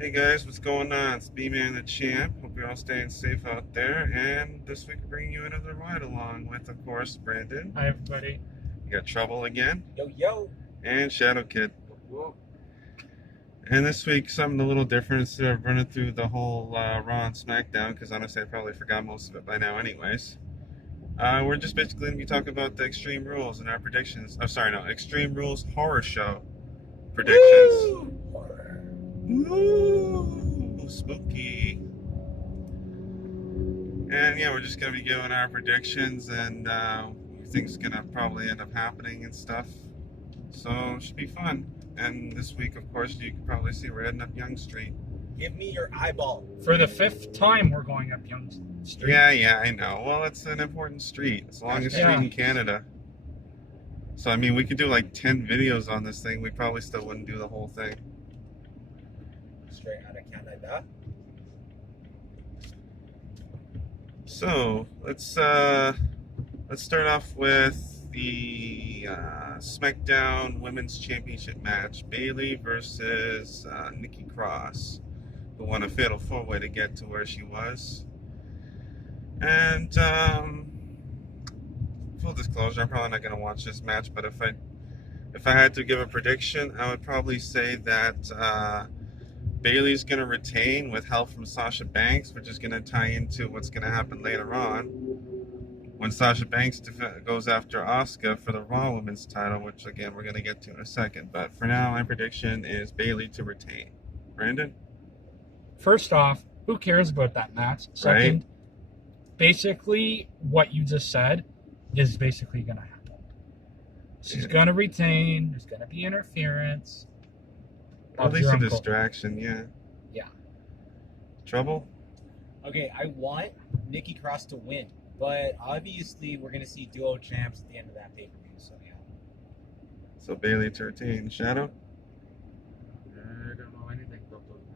Hey guys, what's going on? It's B-Man the Champ. Hope you're all staying safe out there. And this week we're bringing you another ride along with, of course, Brandon. Hi, everybody. You got Trouble again. Yo, yo. And Shadow Kid. Whoa. And this week, something a little different instead of running through the whole Raw and SmackDown, because honestly I probably forgot most of it by now anyways. We're just basically going to be talking about the Extreme Rules and our predictions. Oh, sorry, no. Extreme Rules Horror Show predictions. Ooh, spooky. And yeah, we're just going to be giving our predictions and we think it's going to probably end up happening and stuff. So it should be fun. And this week, of course, you can probably see we're heading up Yonge Street. Give me your eyeball. For the 5th time, we're going up Yonge Street. Yeah, I know. Well, it's an important street. It's the longest street in Canada. So, I mean, we could do like 10 videos on this thing. We probably still wouldn't do the whole thing. Straight out of Canada. So let's start off with the SmackDown Women's Championship match: Bayley versus Nikki Cross, who won a fatal 4-way to get to where she was. And full disclosure, I'm probably not going to watch this match, but if I had to give a prediction, I would probably say that Bayley's going to retain with help from Sasha Banks, which is going to tie into what's going to happen later on when Sasha Banks goes after Asuka for the Raw Women's title, which again we're going to get to in a second. But for now, my prediction is Bayley to retain. Brandon? First off, who cares about that match? Second, basically what you just said is basically going to happen. She's going to retain. There's going to be interference. At least a distraction, yeah. Yeah. Trouble? Okay, I want Nikki Cross to win, but obviously we're going to see duo champs at the end of that pay-per-view, so yeah. So Bayley to retain. Shadow? I don't know anything about those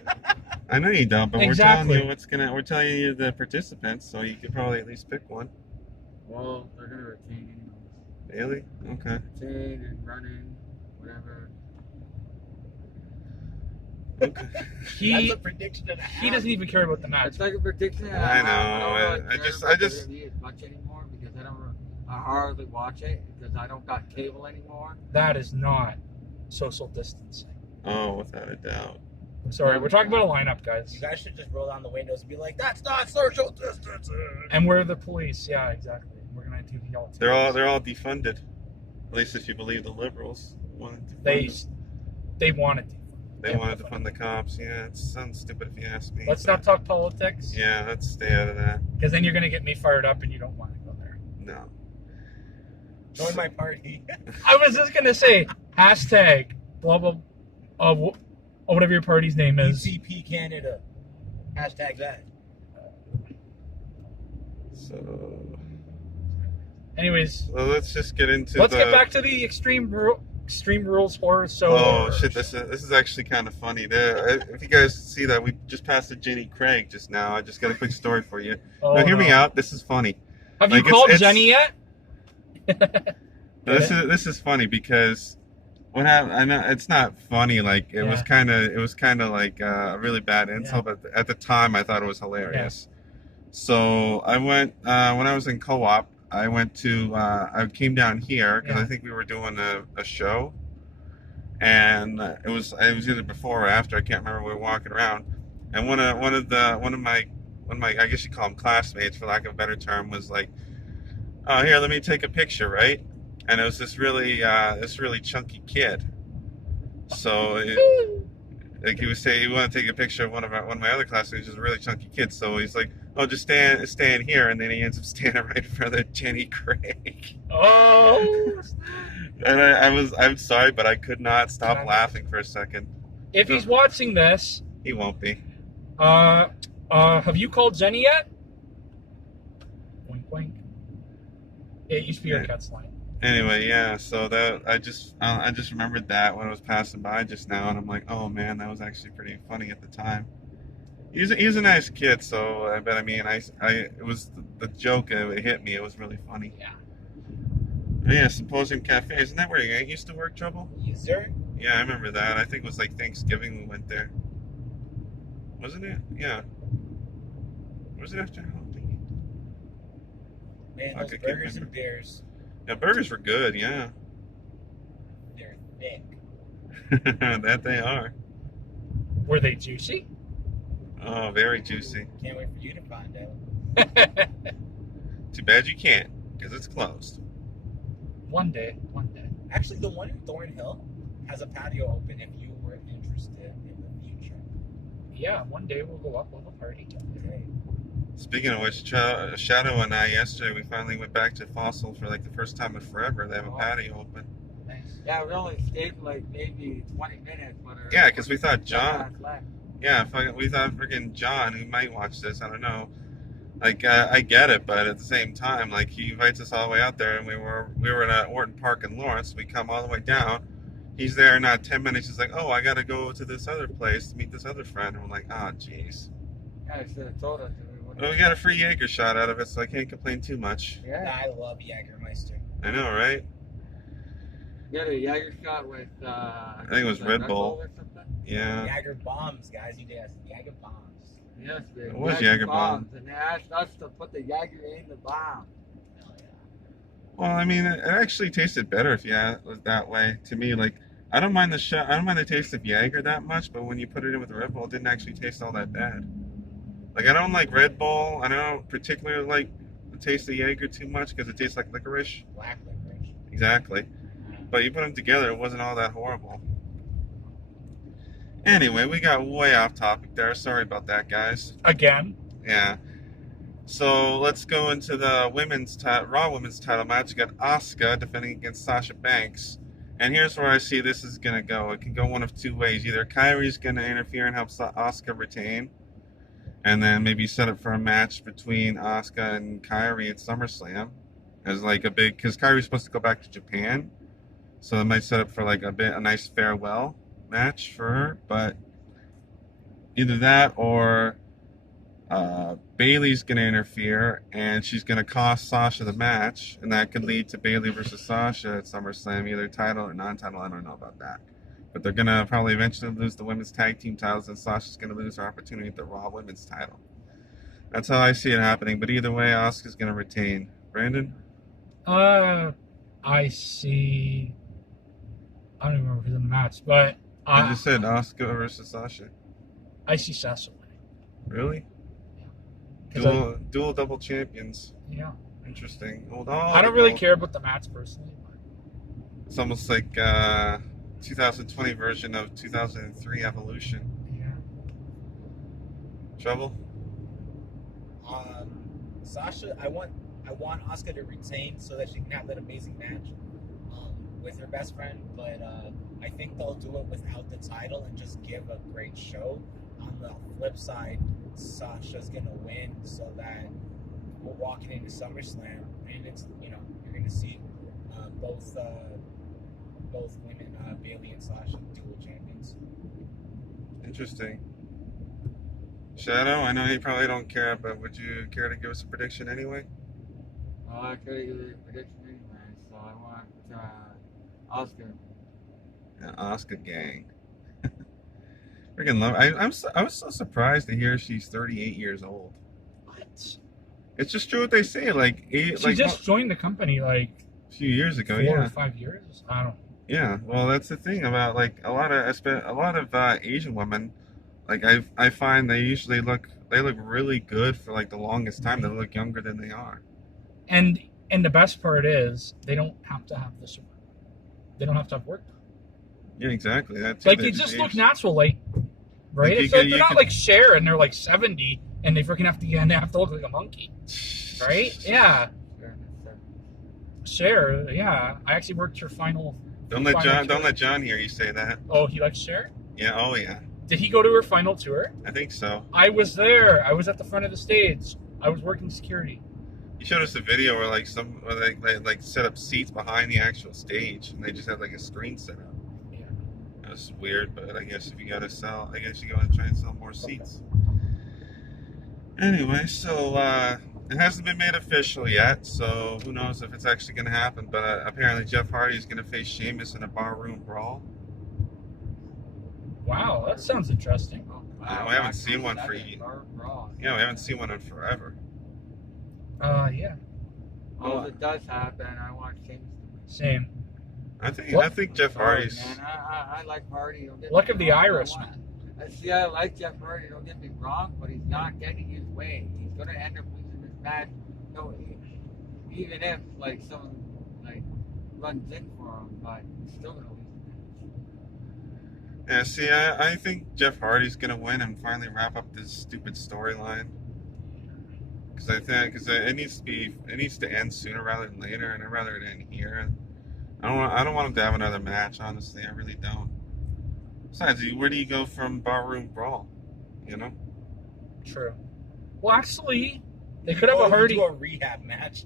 matches. I know you don't, but Exactly. we're telling you the participants, so you could probably at least pick one. Well, they're gonna retain Bayley? Okay. retain and run in, whatever. Okay. He That's a prediction and a half. he doesn't even care about the match. It's like a prediction. I know, I don't I care just- about I just- WWE as much anymore because I hardly watch it because I don't got cable anymore. That is not social distancing. Oh, without a doubt. Sorry, we're talking about a lineup, guys. You guys should just roll down the windows and be like, that's not social distancing. And we're the police. Yeah, exactly. We're going to do the all. They're all defunded. At least if you believe the liberals wanted to. They wanted to. They wanted to fund the cops. Yeah, it sounds stupid if you ask me. Let's but- not talk politics. Yeah, let's stay out of that. Because then you're going to get me fired up and you don't want to go there. No. Join my party. I was just going to say, hashtag, blah, blah, whatever your party's name is. ECP Canada. Hashtag that. So Anyways, let's just get into. let's get back to the Extreme Rules Horror Show. Oh shit! This is actually kind of funny. If you guys see that, we just passed a Jenny Craig just now. I just got a quick story for you. Oh, Now hear me no. out. This is funny. Have Like, you called it's- Jenny yet? No, this is funny because what happened? I know it's not funny. Like it was kind of like a really bad insult, but at the time I thought it was hilarious. So I went when I was in co-op. I went to I came down here because I think we were doing a show, and it was either before or after. I can't remember. We were walking around, and one of my I guess you call them classmates for lack of a better term was like, oh, here, let me take a picture, right? And it was this really chunky kid. So like he was saying, he wanted to take a picture of one of my other classmates, who's a really chunky kid. So he's like, oh, just stand here, and then he ends up standing right in front of Jenny Craig. Oh. And I'm sorry, but I could not stop laughing for a second. If he's watching this, He won't be. have you called Jenny yet? Wink, wink. It used to be your cat's line. Anyway, yeah. So that I just remembered that when I was passing by just now, and I'm like, oh man, that was actually pretty funny at the time. He's a nice kid, so but I mean, it was the joke. It hit me. It was really funny. Yeah. Yeah, Symposium Cafe. Isn't that where you used to work, Trouble? Yes, sir. Yeah, I remember that. I think it was like Thanksgiving we went there. Wasn't it? Yeah. Was it after Halloween? Man, I those can't burgers remember. and beers, Yeah, burgers were good. Yeah, they're thick. that they are. Were they juicy? Oh, very juicy. Can't wait for you to find out. Too bad you can't, because it's closed. One day. Actually, the one in Thornhill has a patio open if you were interested in the future. Yeah, one day we'll go up, we'll have a party. Okay. Speaking of which, Shadow and I yesterday we finally went back to Fossil for like the first time in forever. They have a patio open. Nice. Yeah, we only stayed for like maybe 20 minutes. But Yeah, because we thought John. John left. Yeah, we thought freaking John, who might watch this, I don't know. Like, I get it, but at the same time, like, he invites us all the way out there, and we were at Orton Park in Lawrence. We come all the way down. He's there not 10 minutes. He's like, oh, I got to go to this other place to meet this other friend. And we're like, oh, jeez. Yeah, I should have told us. Well, we got a free Jaeger shot out of it, so I can't complain too much. Yeah. I love Jägermeister. I know, right? You had a Jaeger shot with, I think it was Red Bull. or something? Yeah. Jäger bombs, guys. You did Jäger bombs. Yes, baby. It was Jaeger bomb. And they asked us to put the Jaeger in the bomb. Hell yeah. Well, I mean, it actually tasted better if you had it that way. To me, like, I don't mind the taste of Jaeger that much, but when you put it in with Red Bull, it didn't actually taste all that bad. Like, I don't like Red Bull. I don't particularly like the taste of Jaeger too much because it tastes like licorice. Black licorice. Exactly. But you put them together, it wasn't all that horrible. Anyway, we got way off topic there. Sorry about that, guys. Again. Yeah. So let's go into the Raw women's title match. You got Asuka defending against Sasha Banks. And here's where I see this is going to go. It can go one of two ways. Either Kairi's going to interfere and help Asuka retain, and then maybe set up for a match between Asuka and Kairi at SummerSlam as like a big, because Kairi's supposed to go back to Japan, so they might set up for like a nice farewell match for her. But either that or Bayley's going to interfere and she's going to cost Sasha the match, and that could lead to Bayley versus Sasha at SummerSlam, either title or non-title. I don't know about that. But they're going to probably eventually lose the women's tag team titles, and Sasha's going to lose her opportunity at the Raw women's title. That's how I see it happening. But either way, Asuka's going to retain. Brandon? I see. I don't even remember who's in the match, but I just said Asuka versus Sasha. I see Sasha winning. Really? Yeah. Dual double champions. Yeah. Interesting. I don't really care about the match personally. But... It's almost like 2020 version of 2003 Evolution. Yeah. Trouble? Sasha, I want Asuka to retain so that she can have that amazing match with her best friend, but I think they'll do it without the title and just give a great show. On the flip side, Sasha's gonna win so that we're walking into SummerSlam, and it's, you're gonna see both women, Bayley and Sasha, dual champions. Interesting. Shadow, I know you probably don't care, but would you care to give us a prediction anyway? Oh, I could give you a prediction anyway, so I want Oscar. Yeah, Asuka gang. Freaking love. I was so surprised to hear she's 38 years old. What? It's just true what they say. Like, She just joined the company like a few years ago. 4 Yeah. or 5 years. I don't know. Yeah. Well, that's the thing about like a lot of Asian women. Like I find they look really good for like the longest time. They look younger than they are. And the best part is they don't have to have this. They don't have to have work done. Yeah, exactly. That's Like, they just look natural, like, right? Like, It's like they're not like Cher and they're like 70 and they freaking have to look like a monkey, right? Yeah, Cher. Yeah, I actually worked her final. Don't let tour. John hear you say that. Oh, he likes Cher. Yeah. Oh yeah. Did he go to her final tour? I think so. I was there. I was at the front of the stage. I was working security. You showed us a video where they like set up seats behind the actual stage, and they just had like a screen set up. Yeah. That was weird, but I guess if you gotta sell, I guess you go and try and sell more seats. Anyway, so it hasn't been made official yet, so who knows if it's actually gonna happen. But apparently Jeff Hardy is gonna face Sheamus in a barroom brawl. Wow, that sounds interesting. Yeah, we haven't seen one for we haven't seen one in forever. Yeah. Oh, if it does happen, I want James. Same. I think Jeff Hardy's. Man, I like Hardy. Look at the Irishman. See, I like Jeff Hardy. Don't get me wrong, but he's not getting his way. He's gonna end up losing this match. No, even if like someone like runs in for him, but he's still gonna lose the match. Yeah, see, I think Jeff Hardy's gonna win and finally wrap up this stupid storyline. Because it needs to end sooner rather than later, and I'd rather it end here. I don't want him to have another match. Honestly, I really don't. Besides, where do you go from Barroom Brawl? You know. True. Well, actually, they could have a Hardy. Do a rehab match.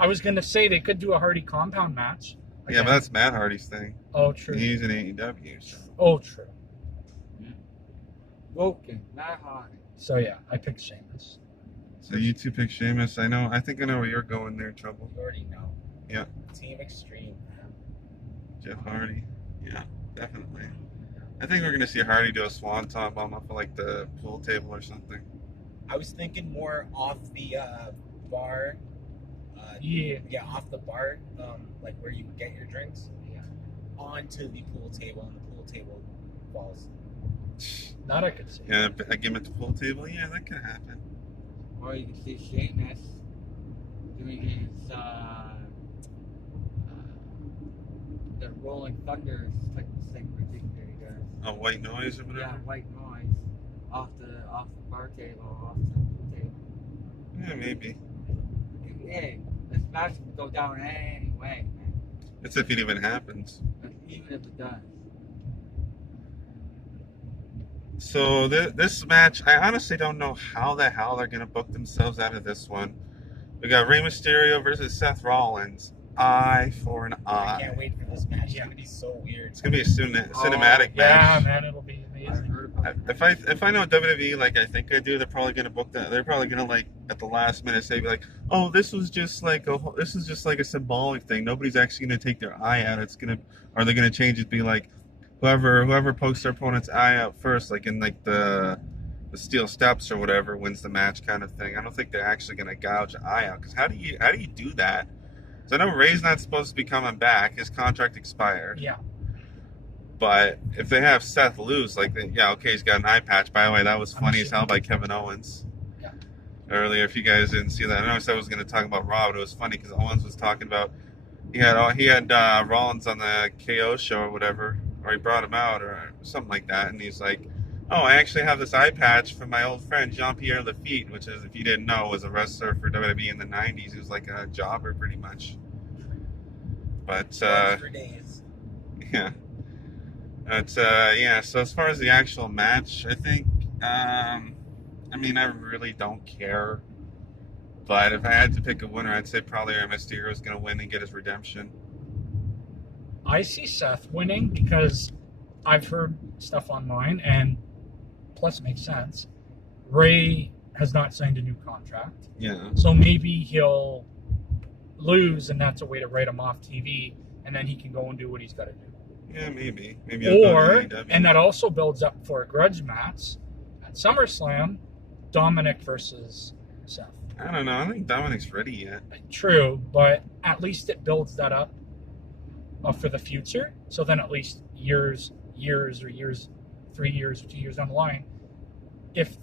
I was gonna say they could do a Hardy compound match. Yeah, but that's Matt Hardy's thing. Oh, true. He's in AEW. So. Oh, true. Woken, not Hardy. So yeah, I picked Sheamus. So you two pick Sheamus. I think I know where you're going there, Trouble. You already know. Yeah. Team Extreme, man. Jeff Hardy. Yeah, definitely. I think we're gonna see Hardy do a swanton bomb off of like the pool table or something. I was thinking more off the bar. Yeah, off the bar, like where you get your drinks. Yeah. Onto the pool table, and the pool table falls. That I could see. Yeah, I give him at the pool table. Yeah, that could happen. Or you can see Sheamus doing his the Rolling Thunder type of thing that he does. Oh, white noise or whatever. Yeah, white noise off the bar table, off the pool table. Yeah, maybe. Hey, this match can go down anyway, man. That's if it even happens. Even if it does. So this match, I honestly don't know how the hell they're gonna book themselves out of this one. We got Rey Mysterio versus Seth Rollins. Eye for an eye. I can't wait for this match. It's gonna be so weird. It's gonna be a cinematic match. Yeah, man, it'll be amazing. If I know WWE like I think I do, they're probably gonna book that. They're probably gonna like at the last minute say like, oh, this is just like a symbolic thing. Nobody's actually gonna take their eye out. Are they gonna change it to be like whoever pokes their opponent's eye out first, like in like the steel steps or whatever, wins the match kind of thing. I don't think they're actually gonna gouge an eye out because how do you do that? So I know Ray's not supposed to be coming back. His contract expired. Yeah. But if they have Seth lose, like, yeah, okay, he's got an eye patch. By the way, that was funny as hell by Kevin Owens. Yeah. Earlier, if you guys didn't see that, I know I said I was going to talk about Raw, but it was funny because Owens was talking about he had Rollins on the KO show or whatever, or he brought him out or something like that, and he's like, oh, I actually have this eye patch from my old friend Jean-Pierre Lafitte, which is, if you didn't know, was a wrestler for WWE in the 90s. He was like a jobber pretty much. But, For days. yeah. But, yeah, so as far as the actual match, I think, I mean, I really don't care. But if I had to pick a winner, I'd say probably Rey Mysterio is going to win and get his redemption. I see Seth winning because I've heard stuff online, and plus it makes sense. Ray has not signed a new contract. Yeah. So maybe he'll lose, and that's a way to write him off TV, and then he can go and do what he's got to do. Yeah, maybe. Maybe. Or, and that also builds up for a grudge match at SummerSlam, Dominic versus Seth. I don't know. I don't think Dominic's ready yet. True, but at least it builds that up for the future. So then at least 3 years, 2 years down the line, if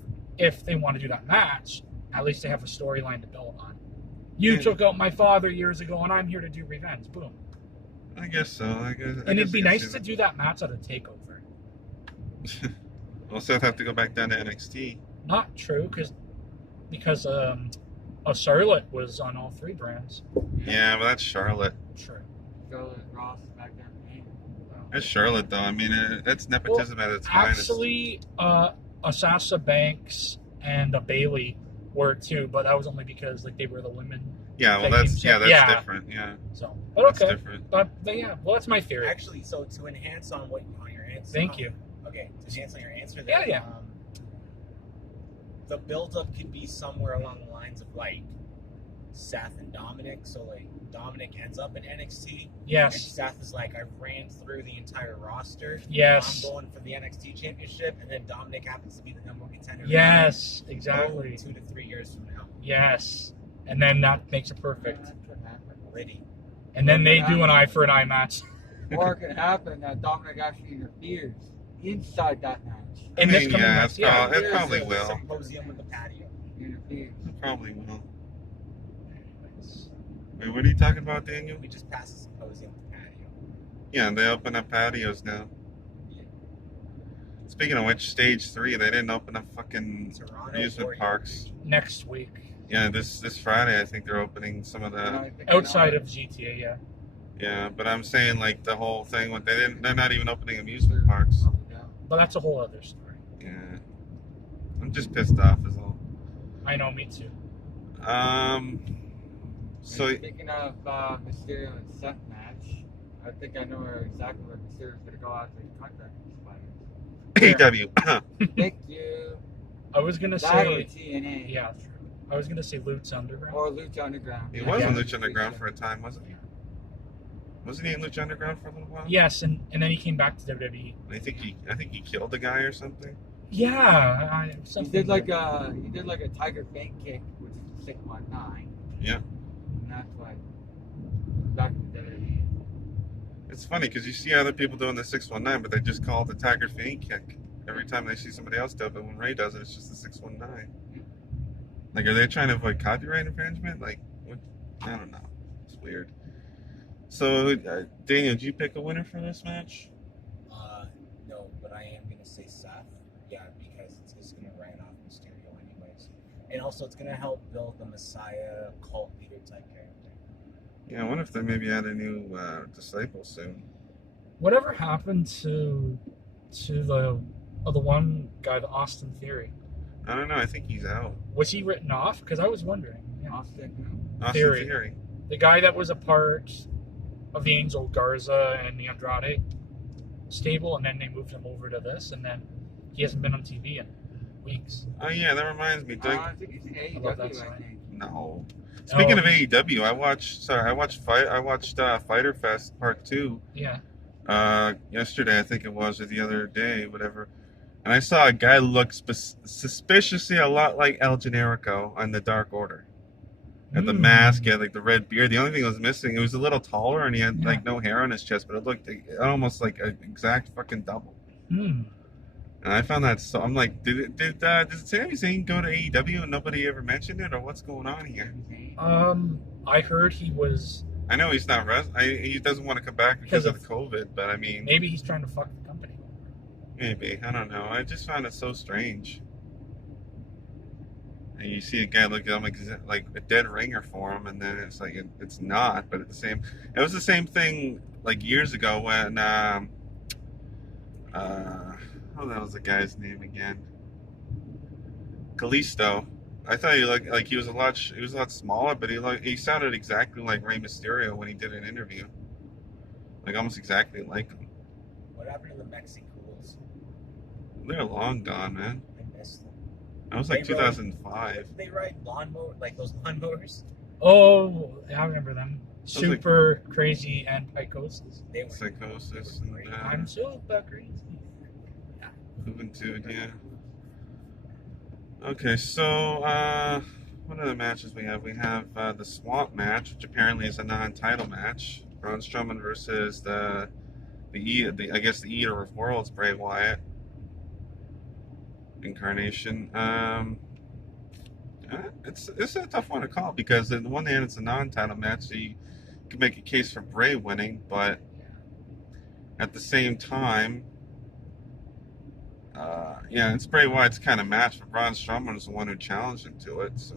they want to do that match, at least they have a storyline to build on. You took out my father years ago, and I'm here to do revenge. Boom. I guess so. And it'd be nice to do that match at a takeover. Well, Seth have to go back down to NXT. Not true, because Charlotte was on all three brands. Yeah, but that's Charlotte. True. Charlotte Ross back there. That's Charlotte, though. I mean, that's nepotism at its finest. Actually, Sasha Banks and Bailey were too, but that was only because like they were the women. Yeah, well, that's different. Yeah. So, but okay. That's different. But yeah, well, that's my theory. Actually, so to enhance on your answer. Thank you. Okay, to enhance on your answer there. Yeah. The build-up could be somewhere along the lines of like Seth and Dominic. So like Dominic ends up in NXT. And Yes. Seth is like, I ran through the entire roster. Yes. I'm going for the NXT championship, and then Dominic happens to be the number 1 contender. Yes. Exactly. 2 to 3 years from now. Yes. And then that makes it perfect. Liddy. And then they do an eye for an eye match. Or it could happen that Dominic actually interferes inside that match. In this coming yeah, match, yeah. it probably will. Symposium with the patio. He interferes. It probably will. Wait, what are you talking about, Daniel? We just passed the symposium with the patio. Yeah, they open up patios now. Speaking of which, stage 3, they didn't open up fucking Toronto, amusement or parks. Next week. Yeah, this Friday I think they're opening some of the. Outside of GTA, yeah. Yeah, but I'm saying like the whole thing with they're not even opening amusement parks. But that's a whole other story. Yeah, I'm just pissed off is all. I know, me too. So Speaking of Mysterio and Seth match, I think I know exactly where Mysterio's gonna go after his contract expires. AEW. Thank you. I was gonna That or say, TNA. yeah, true. I was gonna say Luke's Underground. Or Lucha Underground. He was in Yeah. Lucha Underground for a time, wasn't he? Wasn't he in Lucha Underground for a little while? Yes, and then he came back to WWE. I think he killed the guy or something. Yeah, He something did like a Tiger Fang kick, which is 619. Yeah. And that's why back in the WWE. It's funny because you see other people doing the 619, but they just call it the Tiger Fiend kick every time they see somebody else do it. But when Ray does it, it's just the 619. Like, are they trying to avoid copyright infringement? Like, what? I don't know. It's weird. So, Daniel, did you pick a winner for this match? No, but I am gonna say Seth. Yeah, because it's just gonna write off Mysterio anyways, and also it's gonna help build the Messiah cult leader type character. Yeah, I wonder if they maybe add a new disciple soon. Whatever happened to the one guy, the Austin Theory? I don't know. I think he's out. Was he written off? Because I was wondering. Yeah. Austin, Austin Theory. Theory. The guy that was a part of the Angel Garza and the Andrade stable, and then they moved him over to this, and then he hasn't been on TV in weeks. Oh yeah, that reminds me. Doug. I think he's in I love that AEW, I sign. think. No. Speaking of Oh, AEW, I watched Fighter Fest Part 2 yeah. yesterday, I think it was, or the other day, whatever. And I saw a guy look suspiciously a lot like El Generico on the Dark Order. Had the mask, he had like the red beard. The only thing that was missing, it was a little taller and he had like no hair on his chest, but it looked almost like an exact fucking double. Hmm. And I found that so. I'm like, did Sami Zayn go to AEW and nobody ever mentioned it, or what's going on here? I heard he was. I know he's not he doesn't want to come back because of the COVID, but I mean, Maybe he's trying to fuck the company. maybe, I don't know. I just found it so strange. And you see a guy look like a dead ringer for him, and then it's like it's not. But at the same, it was the same thing like years ago when oh, that was the guy's name again. Kalisto. I thought he looked like he was a lot smaller, but he sounded exactly like Rey Mysterio when he did an interview. Like almost exactly like him. What happened to the Mexicools? They're long gone, man. I missed them. That was like They rode- 2005. Did they ride lawnmower, like those lawnmowers? Oh, I remember them. Those like- Super crazy and psychosis. They were Psychosis they were and great. I'm super crazy. Juventud, yeah. Okay, so what other matches we have? We have the Swamp match, which apparently is a non-title match. Braun Strowman versus the Eater of Worlds, Bray Wyatt incarnation. It's a tough one to call because on the one hand it's a non-title match, so you can make a case for Bray winning, but at the same time, it's Bray Wyatt's kind of match, but Braun Strowman is the one who challenged him to it. So,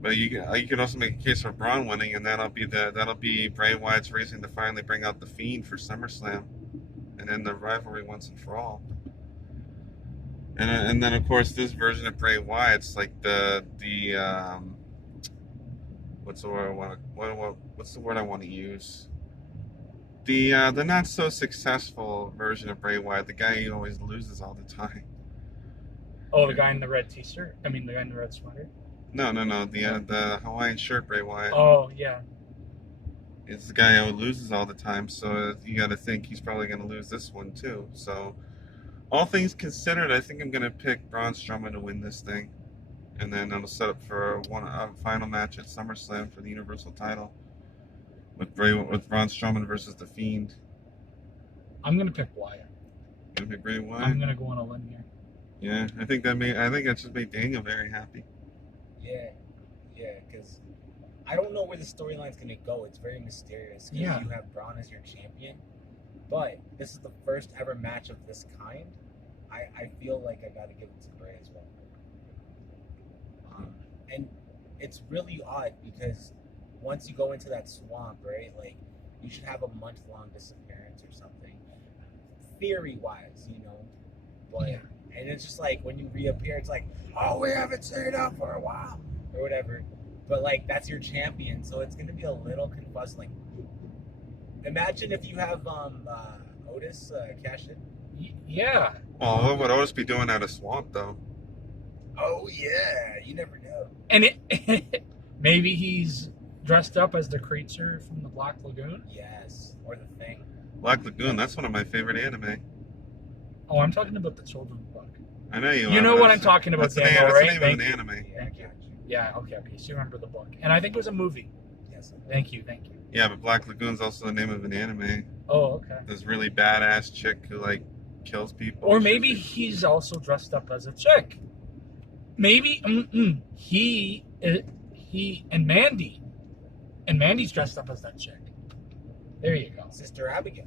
but you could also make a case for Braun winning, and that'll be Bray Wyatt's reason to finally bring out the Fiend for SummerSlam, and then the rivalry once and for all. And then of course this version of Bray Wyatt's like the what's the word I want to use? The not so successful version of Bray Wyatt, the guy who always loses all the time. Oh, the guy in the red t-shirt? I mean, the guy in the red sweater? No, the Hawaiian shirt Bray Wyatt. Oh yeah. It's the guy who loses all the time, so you got to think he's probably going to lose this one too. So, all things considered, I think I'm going to pick Braun Strowman to win this thing, and then it'll set up for a final match at SummerSlam for the Universal Title with Braun Strowman versus the Fiend. I'm gonna pick Wyatt. Gonna pick Bray Wyatt. I'm gonna go on a limb here. Yeah, I think that just made Daniel very happy. Yeah, because I don't know where the storyline's gonna go. It's very mysterious. Yeah. You have Braun as your champion, but this is the first ever match of this kind. I feel like I gotta give it to Bray as well. And it's really odd because once you go into that swamp, right? Like you should have a month-long disappearance or something, theory-wise, you know. But Yeah. and it's just like when you reappear, it's like, oh, we haven't seen it up for a while or whatever. But like that's your champion, so it's gonna be a little confuzzling. Imagine if you have Otis cash in. Yeah. Well, what would Otis be doing at a swamp though? Oh yeah, you never know. And maybe he's dressed up as the creature from the Black Lagoon. Yes, or the Thing. Black Lagoon. That's one of my favorite anime. Oh, I'm talking about the children's book. I know you. You are, know but what that's- I'm talking about, That's the Daniel, name, right? that's the name of an anime. Yeah, I got you. Yeah. Okay. So you remember the book, and I think it was a movie. Yes. Thank you. Yeah, but Black Lagoon's also the name of an anime. Oh, okay. This really badass chick who like kills people. Or maybe he's also dressed up as a chick. Maybe he and Mandy, and Mandy's dressed up as that chick. There you go. Sister Abigail.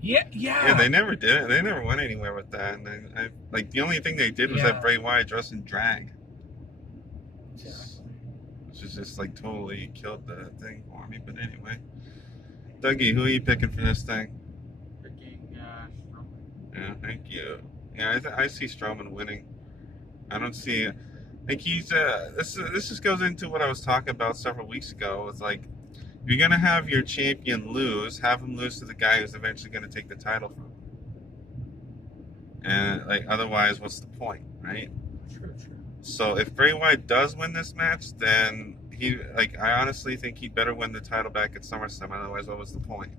Yeah. Yeah, they never did it. They never went anywhere with that. And I like the only thing they did was Yeah. have Bray Wyatt dressed in drag, Exactly. which is just like totally killed the thing for me. But anyway, Dougie, who are you picking for this thing? Picking Strowman. Yeah, thank you. Yeah, I see Strowman winning. I don't see. Like he's this just goes into what I was talking about several weeks ago. It's like if you're gonna have your champion lose, have him lose to the guy who's eventually gonna take the title from him. And like otherwise, what's the point, right? True. So if Bray Wyatt does win this match, then I honestly think he'd better win the title back at SummerSlam. Otherwise, what was the point?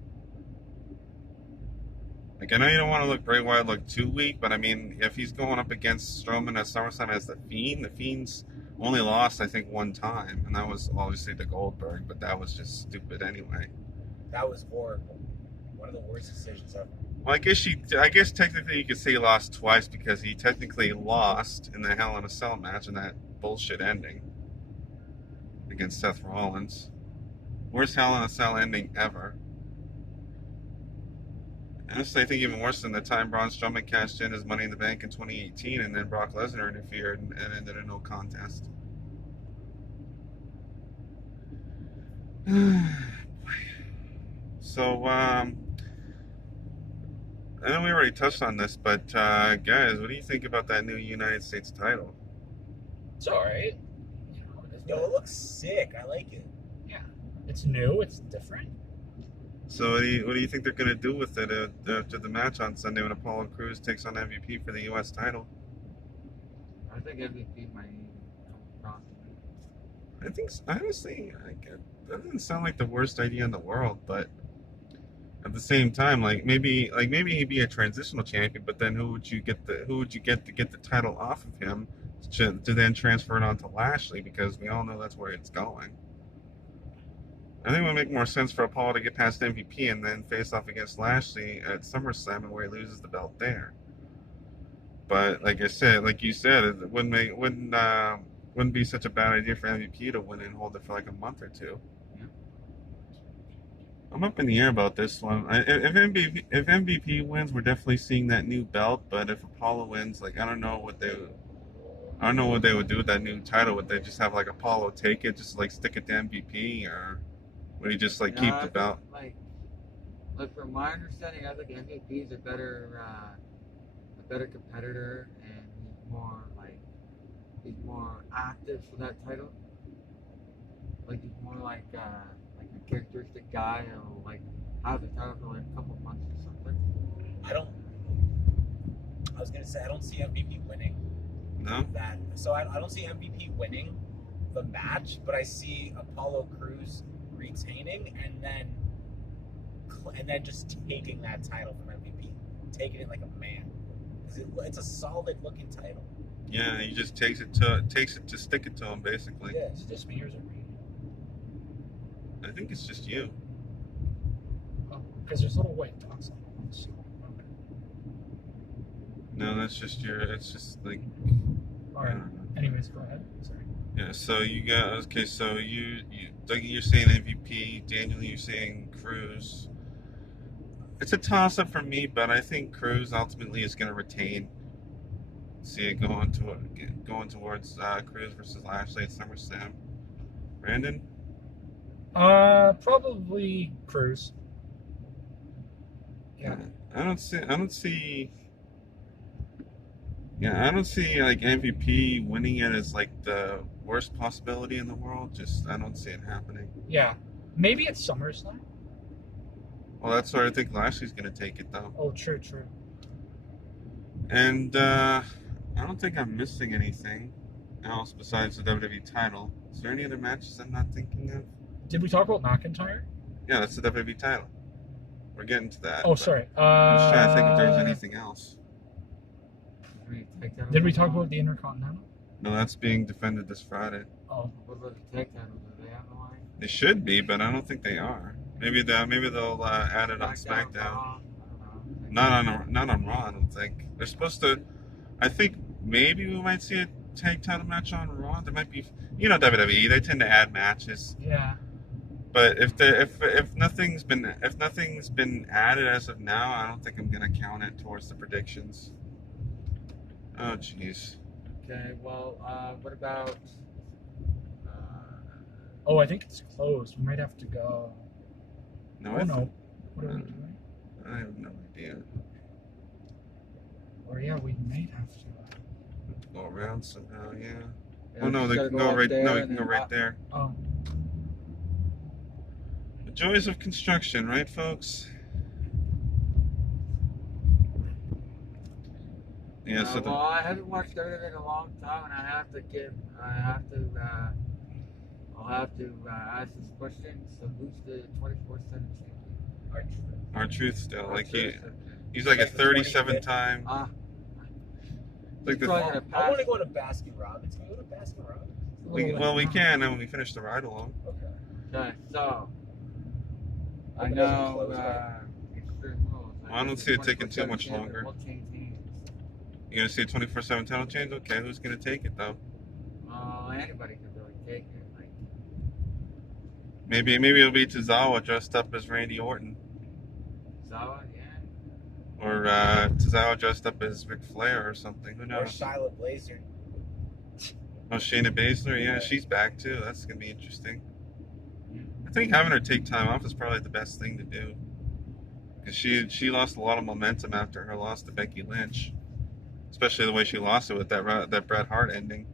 Like I know you don't want to look Bray Wyatt look too weak, but I mean, if he's going up against Strowman at SummerSlam as the Fiend's only lost I think one time, and that was obviously the Goldberg, but that was just stupid anyway. That was horrible. One of the worst decisions ever. Well, I guess technically you could say he lost twice because he technically lost in the Hell in a Cell match in that bullshit ending against Seth Rollins. Worst Hell in a Cell ending ever. Honestly, I think even worse than the time Braun Strowman cashed in his Money in the Bank in 2018 and then Brock Lesnar interfered and ended in no contest. So, I know we already touched on this, but guys, what do you think about that new United States title? It's all right. Yo, it looks sick. I like it. Yeah. It's new. It's different. So what do you think they're going to do with it after the match on Sunday when Apollo Crews takes on MVP for the U.S. title? I think MVP might come across. I think, honestly, that doesn't sound like the worst idea in the world, but at the same time, maybe he'd be a transitional champion, but then who would you get to get the title off of him to then transfer it on to Lashley, because we all know that's where it's going. I think it would make more sense for Apollo to get past MVP and then face off against Lashley at SummerSlam, and where he loses the belt there. But like you said, it wouldn't be such a bad idea for MVP to win and hold it for like a month or two. Yeah. I'm up in the air about this one. If MVP wins, we're definitely seeing that new belt. But if Apollo wins, I don't know what they would do with that new title. Would they just have Apollo take it, just stick it to MVP, or would he just keep the belt? Like from my understanding, I think MVP is a better competitor, and he's more active for that title. He's more like a characteristic guy who'll have the title for a couple months or something. I was gonna say I don't see MVP winning. No. So I don't see MVP winning the match, but I see Apollo Crews retaining and then just taking that title from MVP, taking it like a man. It's a solid looking title. Yeah, he just takes it to stick it to him, basically. Yeah. Is this me or is it me? I think it's just you. Oh, because there's little white dots on it. So, okay. No, that's just it's just like. All right. Anyways, go ahead. Sorry. Yeah. So you got okay. So you Dougie, you're saying MVP. Daniel, you're saying Cruz. It's a toss up for me, but I think Cruz ultimately is going to retain. See it going towards Cruz versus Lashley at SummerSlam. Brandon? Probably Cruz. Yeah. I don't see like MVP winning it as like the worst possibility in the world. I don't see it happening. Yeah. Maybe it's SummerSlam. Well, that's where I think Lashley's going to take it, though. Oh, true. And I don't think I'm missing anything else besides the WWE title. Is there any other matches I'm not thinking of? Did we talk about McIntyre? Yeah, that's the WWE title. We're getting to that. Oh, sorry. I'm just trying to think if there was anything else. Did we talk about the Intercontinental? No, that's being defended this Friday. Oh. What about the tag titles? Are they on the line? They should be, but I don't think they are. Maybe they'll add it on SmackDown. Raw? I don't know. Not on Raw. I don't think they're supposed to. I think maybe we might see a tag title match on Raw. There might be, WWE. They tend to add matches. Yeah. But if nothing's been added as of now, I don't think I'm gonna count it towards the predictions. Oh jeez. Okay, well, what about? Oh, I think it's closed. We might have to go. No, No. What are we doing? I have no idea. Or yeah, we might have to. Go around somehow, yeah. Yeah, Oh no, you they gotta can go go up right. there No, you and can go then right up. there. Oh. The joys of construction, right, folks? Yeah. So well, I haven't watched WWE in a long time, and I'll have to ask this question. So, who's the 24/7 champion? R-Truth still, like R-Truth? he's like a Like the 37 time. Like He's the. probably gonna I want to pass. go to Baskin Robbins. Can we go to Baskin Robbins? We can, and when we finish the ride along. Okay. Okay, so I Hope it doesn't know close, right? extreme rules. I don't see it taking too 24/7 much champion longer. will change hands. You gonna see a 24/7 title change? Okay, who's gonna take it though? Anybody could really take it. Like, Maybe it'll be Tozawa dressed up as Randy Orton, Zawa, yeah. or Tozawa dressed up as Ric Flair or something. Who Or knows? Charlotte Blazer. Oh, Shayna Baszler, yeah, she's back too. That's gonna be interesting. I think having her take time off is probably the best thing to do, because she lost a lot of momentum after her loss to Becky Lynch, especially the way she lost it with that Bret Hart ending.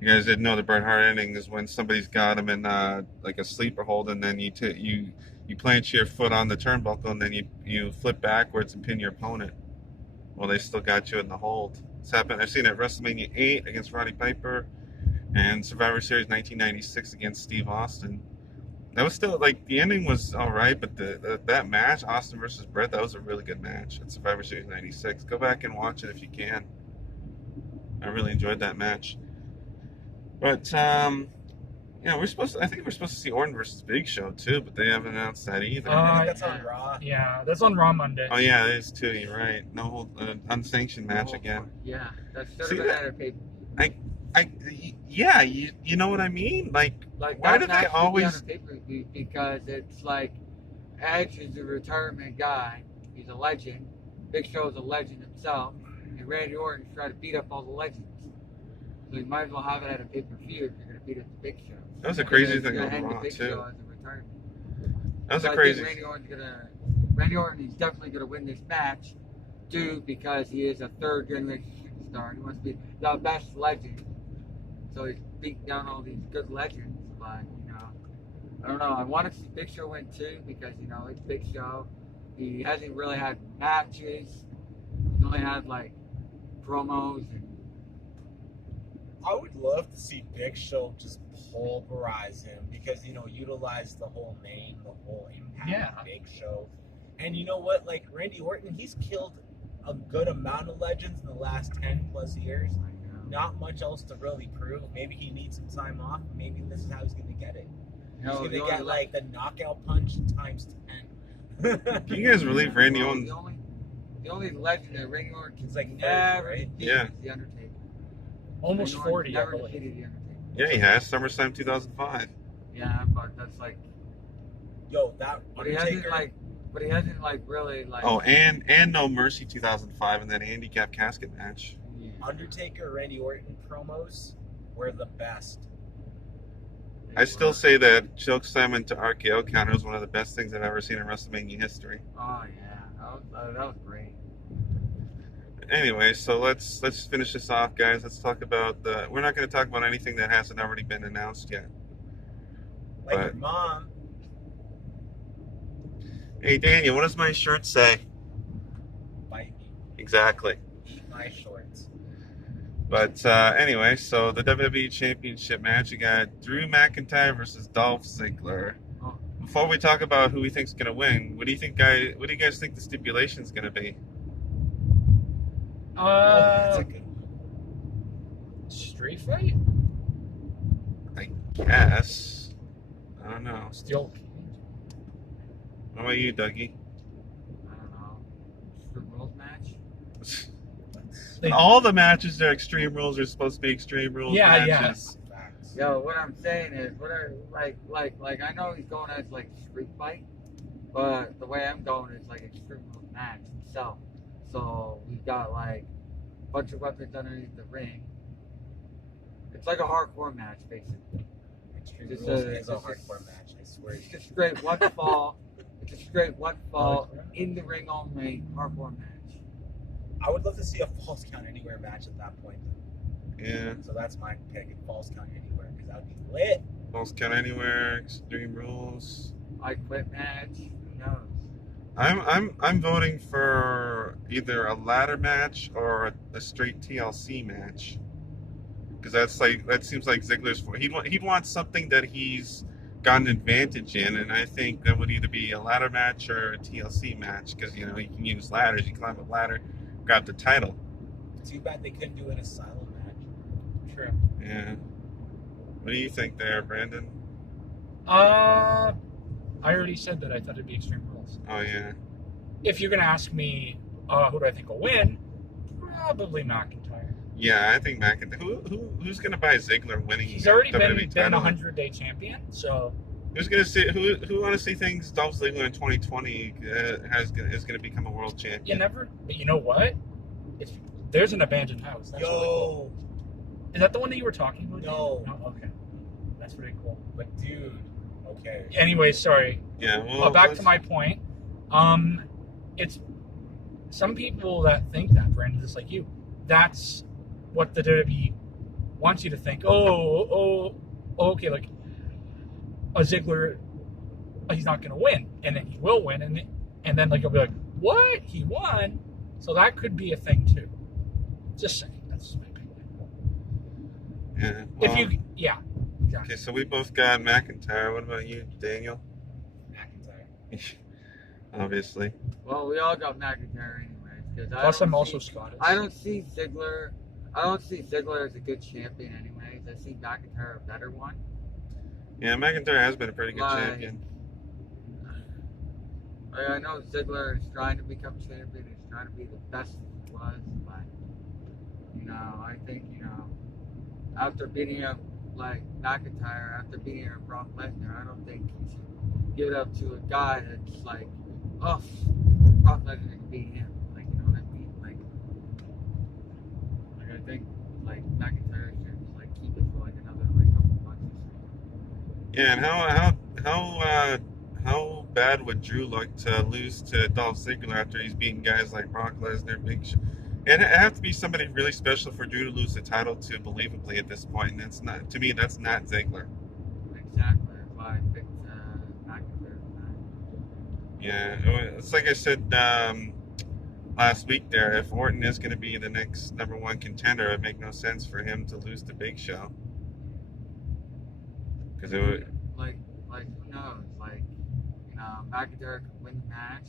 You guys didn't know the Bret Hart ending is when somebody's got them in like a sleeper hold, and then you plant your foot on the turnbuckle, and then you flip backwards and pin your opponent. Well, they still got you in the hold. It's happened. I've seen it at WrestleMania 8 against Roddy Piper, and Survivor Series 1996 against Steve Austin. That was still like the ending was all right, but that match, Austin versus Bret, that was a really good match at Survivor Series 96. Go back and watch it if you can. I really enjoyed that match. But yeah, I think we're supposed to see Orton versus Big Show too, but they haven't announced that either. I think that's on Raw. Yeah, that's on Raw Monday. Oh yeah, it is too. You're right. No unsanctioned match again. Yeah, that's See sort of that? a pay. Yeah, you know what I mean? Like why that do they match should be on always? a pay-per-view because it's like Edge is a retirement guy. He's a legend. Big Show's a legend himself, and Randy Orton's trying to beat up all the legends. So you might as well have it at a pay-per-view if you're going to beat up the Big Show. That was a crazy thing You're on gonna end Raw the Big too. Show as a retirement. That was So a I crazy. think Randy Orton is definitely going to win this match, too, because he is a third-generation superstar. He wants to be the best legend. So he's beating down all these good legends. But, I don't know. I want to see Big Show win, too, because, it's Big Show. He hasn't really had matches. He's only had, like, promos. And I would love to see Big Show just pulverize him because, utilize the whole name, the whole impact of Big Show. And you know what? Like, Randy Orton, he's killed a good amount of legends in the last 10 plus years. Not much else to really prove. Maybe he needs some time off. Maybe this is how he's going to get it. He's going to get, like, the knockout punch times 10. Can you guys believe Randy Orton? The only legend that Randy Orton He's like 30, never right? defeated is The Undertaker. Almost Randy 40, I Orton never believe. defeated The Undertaker. Yeah, he has. SummerSlam 2005. Yeah, but that's like. Yo, that But he Undertaker. hasn't really like. Oh, and No Mercy 2005 and that handicap casket match. Yeah. Undertaker, Randy Orton promos were the best. I still say that chokeslam into RKO counter is one of the best things I've ever seen in WrestleMania history. Oh yeah, that was great. Anyway, so let's finish this off, guys. Let's talk about we're not going to talk about anything that hasn't already been announced yet. Like But- your mom. Hey, Daniel, what does my shirt say? Bite me. Exactly. Eat my shorts. But anyway, so the WWE Championship match, you got Drew McIntyre versus Dolph Ziggler. Oh. Before we talk about who we think's going to win, what do you guys think the stipulation's going to be? That's a good one. Street fight? I guess. I don't know. Still. What about you, Dougie? I don't know. The rules match. All the matches are Extreme Rules are supposed to be Extreme Rules Yeah, matches. Facts. Yo, what I'm saying is, like I know he's going as like street fight, but the way I'm going is like Extreme Rules match itself. So we've got like a bunch of weapons underneath the ring. It's like a hardcore match, basically. Extreme Just Rules a- is a just a- hardcore match, I swear. It's just straight one fall. It's a straight one fall in the ring only hardcore match. I would love to see a false count anywhere match at that point. Yeah. So that's my pick, a false count anywhere, because that would be lit. Falls Count Anywhere, Extreme Rules. I quit match. Who knows? I'm voting for either a ladder match or a straight TLC match. Because that seems like Ziggler's for. He'd want something that he's got an advantage in, and I think that would either be a ladder match or a TLC match. Because you can use ladders, you climb a ladder, grab the title. Too bad they couldn't do an asylum match. True. Yeah. What do you think there, Brandon? I already said that I thought it'd be Extreme Rules. Oh yeah. If you're gonna ask me, who do I think will win? Probably McIntyre. Yeah, I think McIntyre. Who's gonna buy Ziggler winning? He's already WWE been title? a 100-day champion, so Who's gonna see? Who honestly thinks Dolph Ziggler in 2020 is gonna become a world champion? you never. But you know what? There's an abandoned house. That's really cool. Is that the one that you were talking about? No. Okay. That's pretty cool. But dude, okay. Anyway, sorry. Yeah. Well, Back to my point. It's some people that think that, Brandon, just like you. That's what the WWE wants you to think. Okay, like a Ziggler, he's not going to win, and then he will win, and then like you'll be like, what? He won? So that could be a thing too. Just saying. That's my opinion. Yeah. If well, you, yeah, exactly. Okay, so we both got McIntyre. What about you, Daniel? McIntyre. Obviously. Well, we all got McIntyre anyways. Because Plus, I'm also Scottish. I don't see Ziggler as a good champion anyways. I see McIntyre a better one. Yeah, McIntyre has been a pretty good Like- champion. I know Ziggler is trying to become champion. He's trying to be the best he was, but I think after beating up like McIntyre, after beating up Brock Lesnar, I don't think he should give it up to a guy that's like, oh, Brock Lesnar can beat him. Like, you know what I mean? Like I think like McIntyre should just like keep it for like another like couple months or Yeah, and how bad would Drew look to lose to Dolph Ziggler after he's beaten guys like Brock Lesnar, Big Show? It'd have to be somebody really special for Drew to lose the title to believably at this point, and that's not, to me, that's not Ziggler. Exactly. That's why I picked McIntyre tonight. Yeah, it's like I said last week there, if Orton is going to be the next #1 contender, it would make no sense for him to lose to Big Show. Because it would... Like who knows? Like, you know, McIntyre could win the match,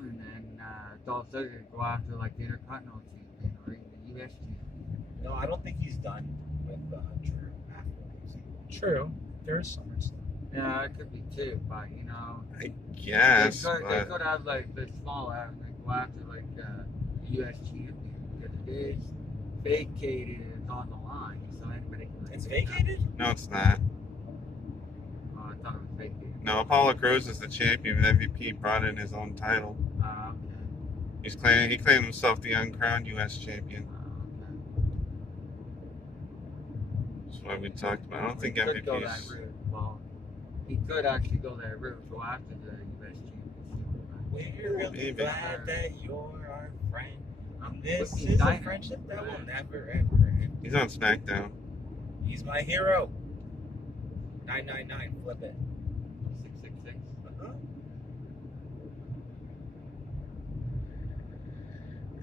and then Dolph Ziggler could go after like the Intercontinental Champion or even the US Champion. No, I don't think he's done with Drew afterwards. True. There's SummerSlam. Yeah, it could be too, but you know, I guess, they could have like the small and go after like the US Champion because it is vacated. It's on the line, so anybody can. Like, It's vacated? No, it's not. Oh, I thought it was vacated. No, Apollo Crews is the champion, and MVP brought in his own title. Okay. He claimed himself the uncrowned U.S. champion. Okay. That's what we talked about. I don't think He could go that MVP's... route. Well, he could actually go that route, go after the U.S. Championship. We're really Maybe. glad that you're our friend. This But he's is a dynamite, friendship that will right? never ever end. He's on SmackDown. He's my hero. 999, flip it. 666.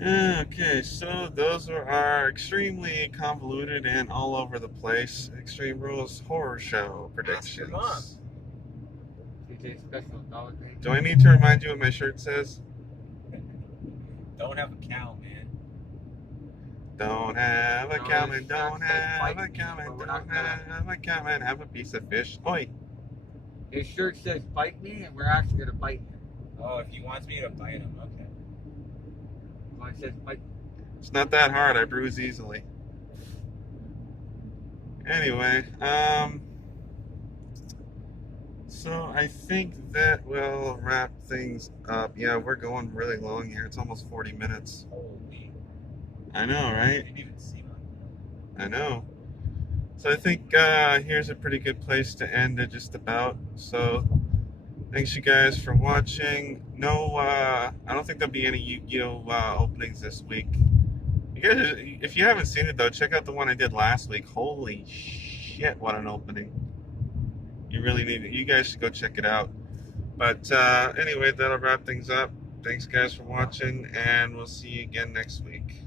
Okay, so those were our extremely convoluted and all over the place Extreme Rules Horror Show predictions. TJ special dollar day. Do I need to remind you what my shirt says? Don't have a cow, man. Don't have a No, cow, it's man, don't not have like a fight cow, me, man, but we're don't not gonna- have a cow, man, have a piece of fish. Oi! His shirt says bite me, and we're actually gonna bite him. Oh, if he wants me to bite him, okay. So it says bite. It's not that hard, I bruise easily. Anyway, so I think that will wrap things up. Yeah, we're going really long here. It's almost 40 minutes. Holy. I know, I right? didn't even see my. I know. So I think here's a pretty good place to end it just about. So thanks you guys for watching. No, I don't think there'll be any Yu-Gi-Oh openings this week. You guys, if you haven't seen it though, check out the one I did last week. Holy shit, what an opening. You really need it. You guys should go check it out. But anyway, that'll wrap things up. Thanks guys for watching, and we'll see you again next week.